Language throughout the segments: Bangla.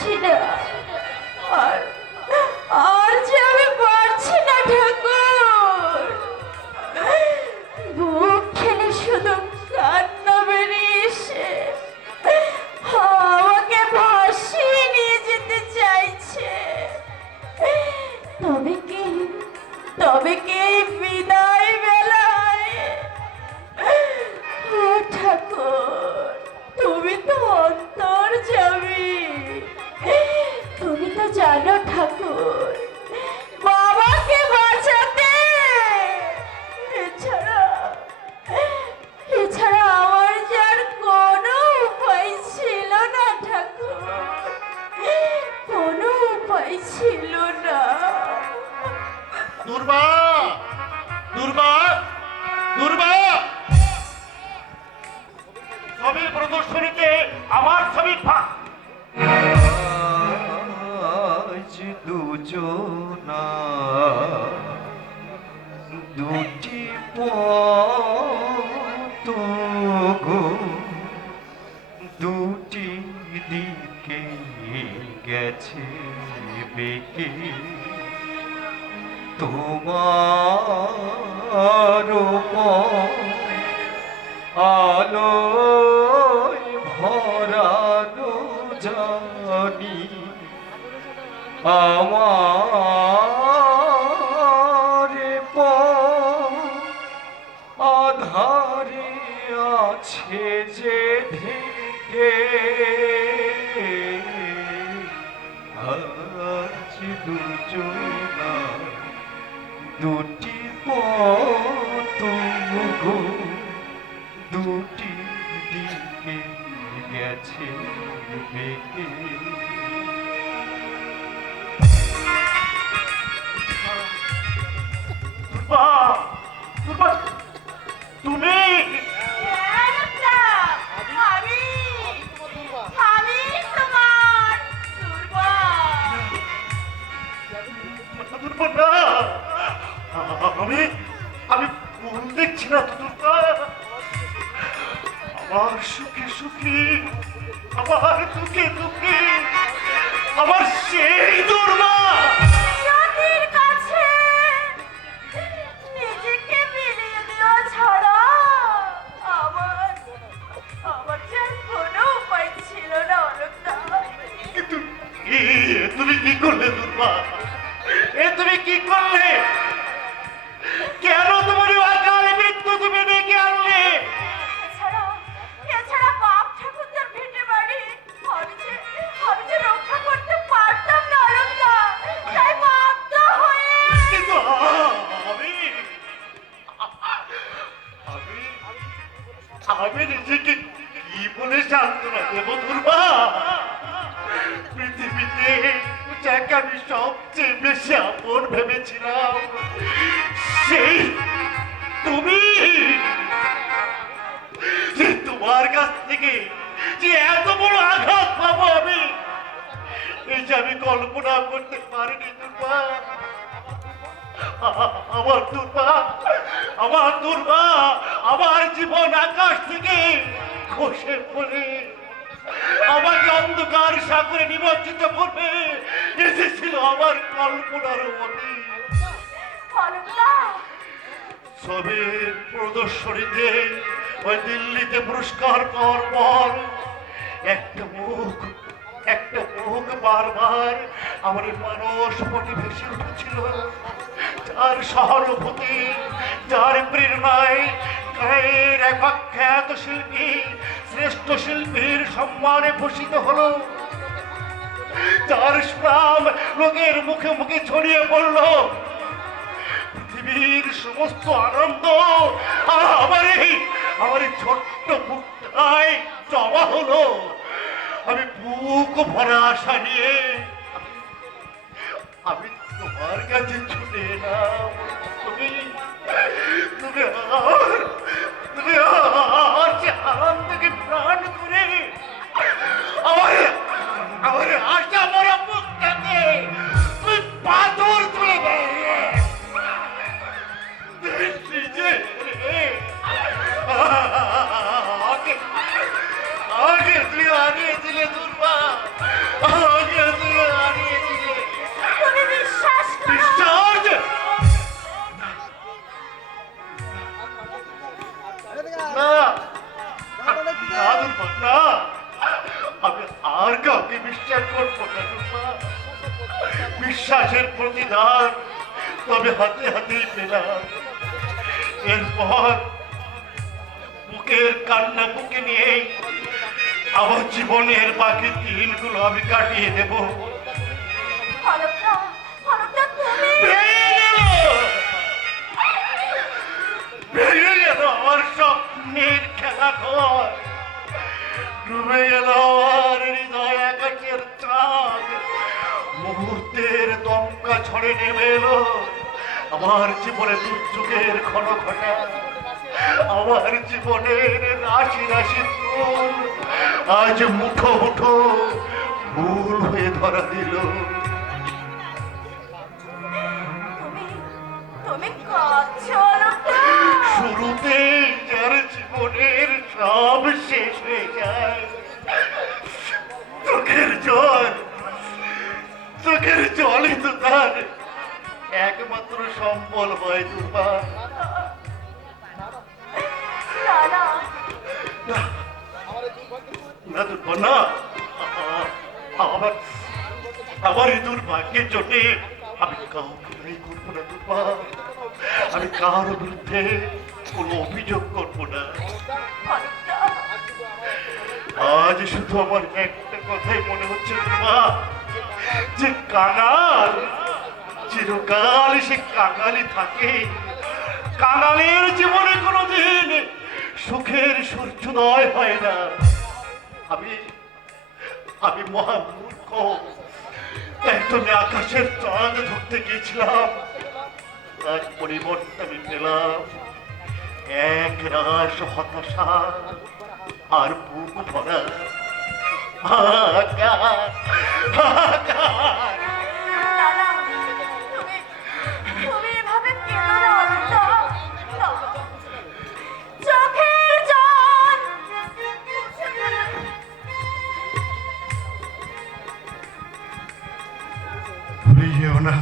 পারছি না, আর আর যে আমি পারছি না ঠাকুর। বুক খেলে শুধু কান্না বেরিয়ে এসে আমাকে ভাসিয়ে নিয়ে যেতে চাইছে। তবে কি বিদায় বেলায় ও ঠাকুর, তুমি তো অন্তর যাবি, তুমি তো জানো ঠাকুর, বাবাকে বাঁচাতে এছাড়া এছাড়া আমার যার কোনো উপায় ছিল না ঠাকুর, কোনো উপায় ছিল না। দুর্বা, দুর্বা, দুর্বা, ছবির প্রদর্শনীতে আমার ছবি আজ দুজনা দুটি পথ গো, দুটি দিকে গেছে বেঁকে, তোমার আলোয় ভরানো জানি আমার আধারে আছে যে ঢেকে। আজ দুজনা দুটি পথ গো, দুটি দিকে গেছে বেঁকে। দুর্বা, দুর্বা, তুমি দুর্বা না, আমি আমি ভুল দেখছি না তো দুর্বা। আমার সুখে সুখী, আমার দুঃখে দুঃখী, আমার সেই দুর্বা। জাতির কাছে নিজেকে বিলিয়ে দেওয়া ছাড়া আমার আমার যে কোনো উপায় ছিল না অলোকা। কিন্তু তুমি কি করলে দুর্বা? তুমি কি করলে? কেন তোমার অকাল মৃত্যু তুমি ডেকে আনলে? এছাড়া বাপ ঠাকুরদার ভিটে বাড়ি আমি যে রক্ষা করতে পারতাম না অলোকা, তাই বাধ্য হয়ে। কিন্তু আমি আমি আমি নিজেকে কি বলে সান্ত্বনা দেব দুর্বা? পৃথিবীতে যাকে আমি সবচেয়ে বেশি আপন ভেবেছিলাম সেই তুমি। যে তোমার কাছ থেকে যে এত বড় আঘাত পাবো আমি, এই যে আমি কল্পনা করতে পারিনি দুর্বা। আমার দুর্বা, আমার দুর্বা, আমার জীবন আকাশ থেকে খসে পড়ে আমাকে অন্ধকার সাগরে নিমজ্জিত করবে, এসেছিল আমার কল্পনার মধ্যে। ছবির প্রদর্শনীতে ওই দিল্লিতে পুরস্কার পাওয়ার পর একটা মুখ বারবার আমার মানস পটে ভেসে উঠেছিল। যার সহানুভূতি, যার প্রেরণায় গায়ের এক অখ্যাত শিল্পী শ্রেষ্ঠ শিল্পীর সম্মানে ভূষিত হলো, যার সুনাম লোকের মুখে মুখে ছড়িয়ে পড়ল, পৃথিবীর সমস্ত আনন্দ আমার এই ছোট্ট বুকটায় জমা হলো। আমি বুক ভরা আশা নিয়ে আমি তোমার কাছে ছুটে এলাম। তুমি তুমি তুমি আনন্দকে প্রাণ করে আমার আশা মরা বুকটাকে তুই পাথর তুলে দেয়। আগে তুই আগে দিলে দুর্বা, আগে করবো না রূপা। বিশ্বাসের প্রতিদান তবে হাতে হাতেই পেলাম। এরপর বুকের কান্না বুকে নিয়ে আমার জীবনের বাকি দিনগুলো আমি কাটিয়ে দেব। হলকদা, হলকদা তুমি ভেঙে গেল, ভেঙে গেল আমার স্বপ্নের খেলাঘর, ডুবে গেল আমার হৃদয় আকাশের চাঁদ, মুহূর্তের দমকা ঝড়ে নেমে এলো আমার জীবনে দুর্যোগের ঘটা, আমার জীবনের রাশি রাশি ফুল আজ মুঠো মুঠো ভুল হয়ে ধরা দিল। তুমি তুমি কাঁদছো হলকদা? শুরুতেই যার জীবনের সব শেষ হয়ে যায়, চোখের জল, চোখের জলই তো তার একমাত্র সম্বল হয় দুর্বা। না না, না দুর্বা না, আমার আমার এই দুর্ভাগ্যের জন্য আমি কাউকে দায়ী করবো না দুর্বা। আমি কার বিরুদ্ধে কোনো অভিযোগ করবো না। হলকদা আজ শুধু আমার একটা কথাই মনে হচ্ছে দুর্বা, যে কাঙাল চিরকাল সে কাঙালি থাকে, কাঙালের জীবনে কোনোদিন সুখের সূর্যোদয় হয় না। আমি আমি মহামূর্খ, একদমই আকাশের চাঁদ ধরতে গিয়েছিলাম, তার পরিবর্তে আমি পেলাম এক রাস হতাশা আর বুক ভরা হাহাকার, হাহাকার। না না, তুমি তুমি এভাবে কেঁদো না হলকদা। না, চোখের জল ভুলে যেও না,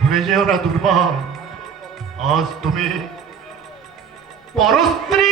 ভুলে যেও না দুর্বা, আজ তুমি পরস্ত্রী